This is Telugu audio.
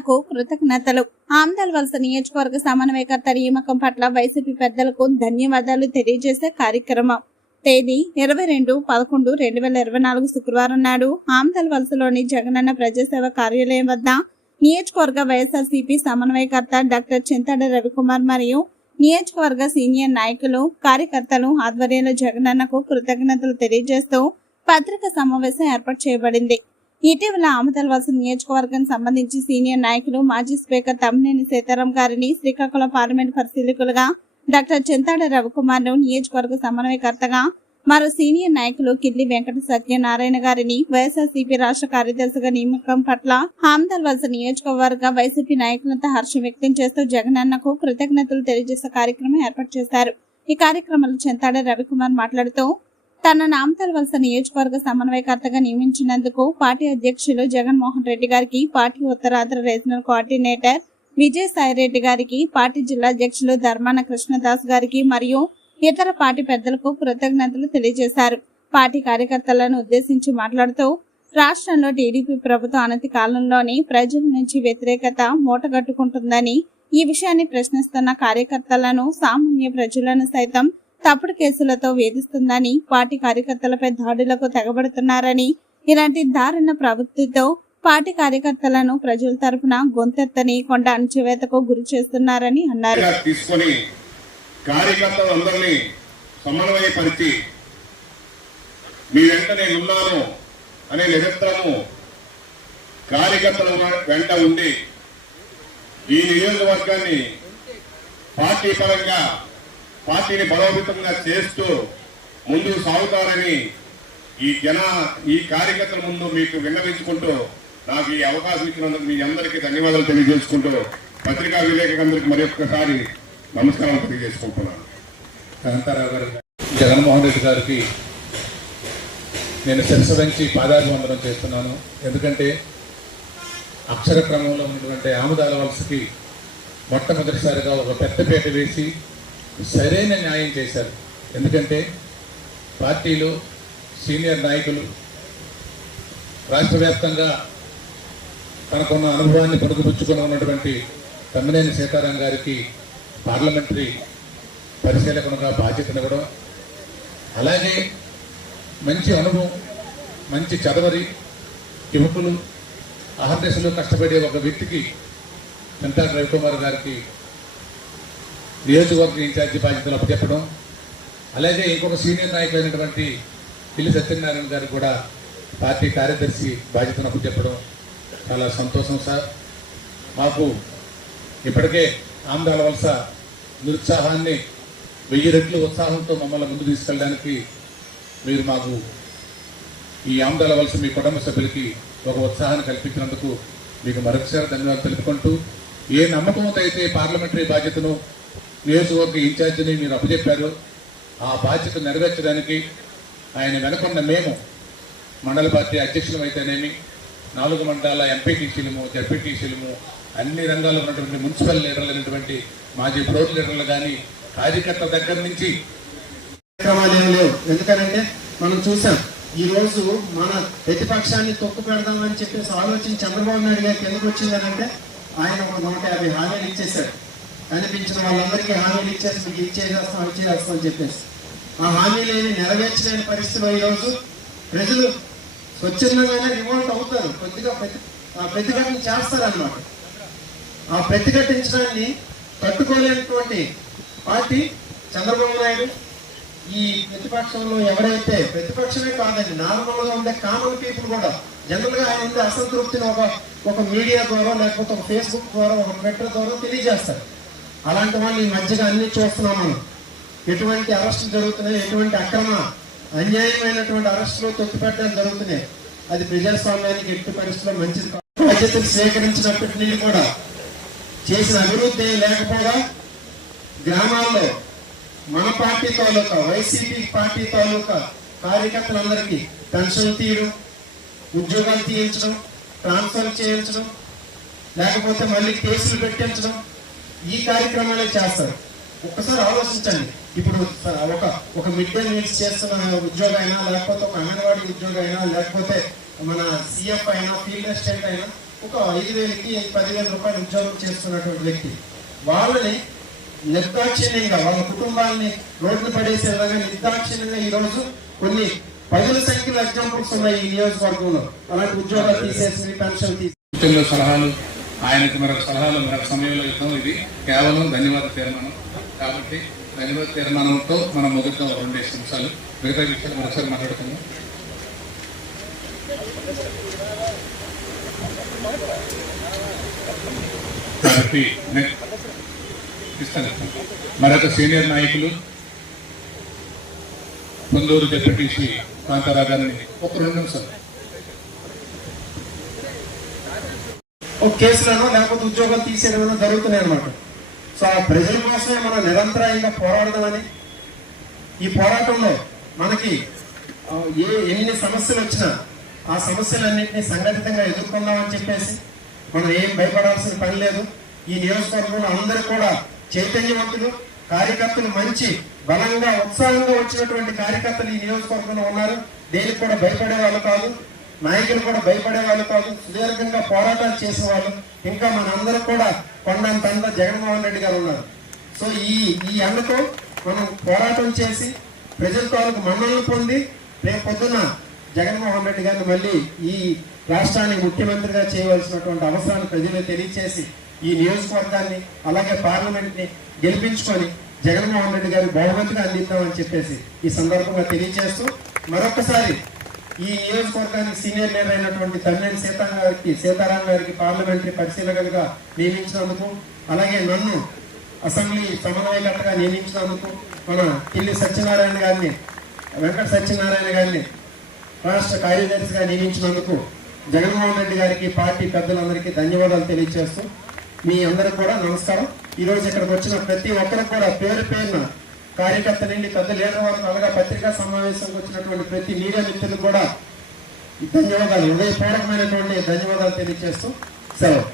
జగనన్నకు కృతజ్ఞతలు. ఆమ్దాల్ వలస నియోజకవర్గ సమన్వయకర్త నియామకం పట్ల వైసీపీ పెద్దలకు ధన్యవాదాలు తెలియజేసే కార్యక్రమం. తేదీ 22/11/2024 శుక్రవారం నాడు ఆమ్దాల్ వలసలోని జగనన్న ప్రజాసేవ కార్యాలయం వద్ద నియోజకవర్గ వైఎస్ఆర్సీపీ సమన్వయకర్త డాక్టర్ చింతాడ రవికుమార్ మరియు నియోజకవర్గ సీనియర్ నాయకులు, కార్యకర్తలు ఆధ్వర్యంలో జగనన్నకు కృతజ్ఞతలు తెలియజేస్తూ పత్రికా సమావేశం ఏర్పాటు చేయబడింది. ఇటీవల ఆమదాల్ వలస నియోజకవర్గం సంబంధించి సీనియర్ నాయకులు మాజీ స్పీకర్ తమ్మినేని సీతారాం గారిని శ్రీకాకుళం పార్లమెంట్ పరిశీలకులుగా డాక్టర్ చింతాడ రవికుమార్ ను నియోజకవర్గ సమన్వయకర్తగా, మరో సీనియర్ నాయకులు కిల్లి వెంకట సత్యనారాయణ గారిని వైఎస్ఆర్సీపీ రాష్ట్ర కార్యదర్శిగా నియామకం పట్ల ఆమదాల్ వలస నియోజకవర్గ వైసీపీ నాయకులంతా హర్షం వ్యక్తం చేస్తూ జగనన్నకు కృతజ్ఞతలు తెలియజేసే కార్యక్రమం ఏర్పాటు చేశారు. ఈ కార్యక్రమంలో చింతాడ రవికుమార్ మాట్లాడుతూ తన ఆమదాల్ వలస నియోజకవర్గ సమన్వయకర్తగా నియమించినందుకు పార్టీ అధ్యక్షులు జగన్మోహన్ రెడ్డి గారికి, party Uttarandhra regional coordinator Vijayasai Reddy గారికి, పార్టీ జిల్లా అధ్యక్షులు ధర్మాన కృష్ణదాస్ గారికి మరియు ఇతర పార్టీ పెద్దలకు కృతజ్ఞతలు తెలియజేశారు. పార్టీ కార్యకర్తలను ఉద్దేశించి మాట్లాడుతూ రాష్ట్రంలో టీడీపీ ప్రభుత్వం అనతి కాలంలోని ప్రజల నుంచి వ్యతిరేకత మూటగట్టుకుంటుందని, ఈ విషయాన్ని ప్రశ్నిస్తున్న కార్యకర్తలను, సామాన్య ప్రజలను సైతం తప్పుడు కేసులతో వేధిస్తుందని, పార్టీ కార్యకర్తలపై దాడులకు తెగబడుతున్నారని, ఇలాంటి దారుణ ప్రవృత్తితో పార్టీ కార్యకర్తలను ప్రజల తరఫున గొంతెత్తనీయకుండా అణచివేతకు గురి చేస్తున్నారని అన్నారు. కార్యకర్తలందరినీ సమన్వయపరిచి మీ వెంట నేనున్నాను అనే నిరంతరము కార్యకర్తల వెంట ఉండి ఈ నియోజకవర్గాన్ని పార్టీ పరంగా పార్టీని బలోపేతంగా చేస్తూ ముందుకు సాగుతారని ఈ కార్యకర్తల ముందు మీకు విన్నవించుకుంటూ నాకు ఈ అవకాశం ఇచ్చినందుకు మీ అందరికీ ధన్యవాదాలు తెలియజేసుకుంటూ పత్రికా విలేకరులందరికీ మరొకసారి నమస్కారం తెలియజేసుకుంటున్నాను. కాంతారావు గారు, జగన్మోహన్ రెడ్డి గారికి నేను శిరస్సు వంచి పాదాభివందనం చేస్తున్నాను. ఎందుకంటే అక్షర క్రమంలో ఉన్నటువంటి ఆమదాల వలసకి మొట్టమొదటిసారిగా ఒక పెద్దపీట వేసి సరైన న్యాయం చేశారు. ఎందుకంటే పార్టీలు, సీనియర్ నాయకులు రాష్ట్ర వ్యాప్తంగా తనకున్న అనుభవాన్ని పొడుగుపుచ్చుకుని ఉన్నటువంటి తమ్మినేని సీతారాం గారికి పార్లమెంటరీ పరిశీలకునిగా బాధ్యతనివ్వడం, అలాగే మంచి అనుభవం, మంచి చదవరి యువకులు, అహర్నిశలు కష్టపడే ఒక వ్యక్తికి చింతాడ రవికుమార్ గారికి నియోజకవర్గ ఇన్ఛార్జి బాధ్యతలు అప్పచెప్పడం, అలాగే ఇంకొక సీనియర్ నాయకులైనటువంటి కిల్లి సత్యనారాయణ గారికి కూడా పార్టీ కార్యదర్శి బాధ్యతను అప్పచెప్పడం చాలా సంతోషం సార్. మాకు ఇప్పటికే ఆమదాల వలస నిరుత్సాహాన్ని 1000 రెట్లు ఉత్సాహంతో మమ్మల్ని ముందు తీసుకెళ్ళడానికి మీరు మాకు ఈ ఆమదాల వలస మీ కుటుంబ సభ్యులకి ఒక ఉత్సాహాన్ని కల్పించినందుకు మీకు మరొకసారి ధన్యవాదాలు తెలుపుకుంటూ, ఏ నమ్మకంతో అయితే పార్లమెంటరీ బాధ్యతను నియోజకవర్గ ఇన్ఛార్జిని మీరు అప్పచెప్పారు, ఆ బాధ్యత నెరవేర్చడానికి ఆయన వెనుకున్న మేము మండల పార్టీ అధ్యక్షులం అయితేనేమి, 4 మండలాల ఎంపీటీసీలము, జడ్పీటీసీలము, అన్ని రంగాల్లో ఉన్నటువంటి మున్సిపల్ లీడర్లు అయినటువంటి మాజీ ఫ్లోర్ లీడర్లు కానీ కార్యకర్త దగ్గర నుంచి లేవు. ఎందుకంటే మనం చూసాం ఈరోజు మన ప్రతిపక్షాన్ని తొక్కు పెడదామని చెప్పేసి ఆలోచన చంద్రబాబు నాయుడు గారికి ఎందుకు వచ్చిందనంటే ఆయన 150 హామీలు ఇచ్చేశాడు. కనిపించిన వాళ్ళందరికీ హామీలు ఇచ్చేసి మీకు ఇచ్చేసేస్తాం అని చెప్పేసి ఆ హామీలు ఏమి నెరవేర్చలేని పరిస్థితిలో ఈరోజు ప్రజలు స్వచ్ఛందంగానే రివోల్ట్ అవుతారు, కొద్దిగా ప్రతిఘటన చేస్తారన్నమాట. ఆ ప్రతిఘటించడాన్ని తట్టుకోలేనటువంటి పార్టీ చంద్రబాబు నాయుడు. ఈ ప్రతిపక్షంలో ఎవరైతే, ప్రతిపక్షమే కాదండి, నార్మల్గా ఉండే కామన్ పీపుల్ కూడా జనరల్గా ఆయన ఉండే అసంతృప్తిని ఒక మీడియా ద్వారా, లేకపోతే ఒక ఫేస్బుక్ ద్వారా, ఒక ట్విట్టర్ ద్వారా తెలియజేస్తారు. అలాంటి వాళ్ళు ఈ మధ్యగా అన్ని చూస్తున్నాం మనం. ఎటువంటి అరెస్టులు జరుగుతున్నాయి, ఎటువంటి అక్రమ అన్యాయమైనటువంటి అరెస్టులు తొక్కిపెట్టడం జరుగుతున్నాయి. అది ప్రజాస్వామ్యానికి ఎట్టి పరిస్థితుల్లో మంచిది కాదు. బాధ్యతలు స్వీకరించినప్పటి నుండి కూడా చేసిన అభివృద్ధి లేకపోగా గ్రామాల్లో మన పార్టీ తాలూకా, వైసీపీ పార్టీ తాలూకా కార్యకర్తలందరికీ పెన్షన్ తీయడం, ఉద్యోగాలు తీయించడం, ట్రాన్స్ఫర్ చేయించడం, లేకపోతే మళ్ళీ కేసులు పెట్టించడం, ఈ కార్యక్రమాలే చేస్తారు. ఒక్కసారి ఆలోచించండి. ఇప్పుడు ఒక మిడ్ డే మీల్స్ చేస్తున్న ఉద్యోగం అయినా, లేకపోతే ఒక అంగన్వాడీ ఉద్యోగం అయినా, లేకపోతే మన సిఎఫ్ అయినా, ఫీల్డ్ అసిస్టెంట్ అయినా ఒక 5,000కి 10,000 రూపాయలు ఉద్యోగం చేస్తున్నటువంటి వ్యక్తి. వాళ్ళని నిర్దాక్షిణ్యంగా వాళ్ళ కుటుంబాలని రోడ్లు పడేసే విధంగా నిర్దాక్షిణ్యంగా ఈరోజు కొన్ని 10,000 సంఖ్యలో ఎగ్జాంపుల్స్ ఉన్నాయి ఈ నియోజకవర్గంలో. అలాంటి ఉద్యోగాలు తీసేసి పెన్షన్ తీసి సలహాలు ఆయనకి మరొక సలహాలు మరొక సమయంలో ఇద్దాం. ఇది కేవలం ధన్యవాద తీర్మానం కాబట్టి ధన్యవాద తీర్మానంతో మనం మొదట 2 నిమిషాలు మిగతా విషయాలు మరొకసారి మాట్లాడుకుందాం. కాబట్టి ఇస్తాను మరొక సీనియర్ నాయకులు పొందూరు డిప్యూటీసీ కాంతారావు గారిని ఒక 2 నిమిషాలు. ఒక కేసులను లేకపోతే ఉద్యోగాలు తీసేయడం జరుగుతున్నాయి అన్నమాట. సో ఆ ప్రజల కోసమే మనం నిరంతరాయంగా పోరాడదామని, ఈ పోరాటంలో మనకి ఎన్ని సమస్యలు వచ్చినా ఆ సమస్యలన్నింటినీ సంఘటితంగా ఎదుర్కొందామని చెప్పేసి మనం ఏం భయపడాల్సిన పని లేదు. ఈ నియోజకవర్గంలో అందరూ కూడా చైతన్యవంతులు, కార్యకర్తలు, మంచి బలంగా ఉత్సాహంగా వచ్చినటువంటి కార్యకర్తలు ఈ నియోజకవర్గంలో ఉన్నారు. దేనికి కూడా భయపడే వాళ్ళు కాదు, నాయకులు కూడా భయపడే వాళ్ళు కాదు, సుదీర్ఘంగా పోరాటాలు చేసే వాళ్ళు. ఇంకా మనందరూ కూడా కొండంత అండ జగన్మోహన్ రెడ్డి గారు ఉన్నారు. సో ఈ అండతో మనం పోరాటం చేసి ప్రజల తాలూకు మన్ననలు పొంది రేపు పొద్దున్న జగన్మోహన్ రెడ్డి గారిని మళ్ళీ ఈ రాష్ట్రానికి ముఖ్యమంత్రిగా చేయవలసినటువంటి అవసరాన్ని ప్రజలకు తెలియచేసి ఈ నియోజకవర్గాన్ని అలాగే పార్లమెంట్ని గెలిపించుకొని జగన్మోహన్ రెడ్డి గారి బహుమతిగా అందిద్దామని చెప్పేసి ఈ సందర్భంగా తెలియజేస్తూ మరొకసారి ఈ నియోజకవర్గానికి సీనియర్ లీడర్ అయినటువంటి తమ్మినేని సీతారాం గారికి పార్లమెంటరీ పరిశీలకులుగా నియమించినందుకు, అలాగే నన్ను అసెంబ్లీ సమన్వయకర్తగా నియమించినందుకు, మన కిల్లి సత్యనారాయణ గారిని వెంకట సత్యనారాయణ గారిని రాష్ట్ర కార్యదర్శిగా నియమించినందుకు జగన్మోహన్ రెడ్డి గారికి పార్టీ పెద్దలందరికీ ధన్యవాదాలు తెలియజేస్తూ మీ అందరికి కూడా నమస్కారం. ఈరోజు ఇక్కడికి వచ్చిన ప్రతి ఒక్కరికి కూడా పేరు పేరున కార్యకర్త నుండి పెద్ద లీడర్ వరకు అలాగే పత్రికా సమావేశానికి వచ్చినటువంటి ప్రతి మీడియా మిత్రులకు కూడా ధన్యవాదాలు, హృదయపూర్వకమైనటువంటి ధన్యవాదాలు తెలియజేస్తూ సెలవు.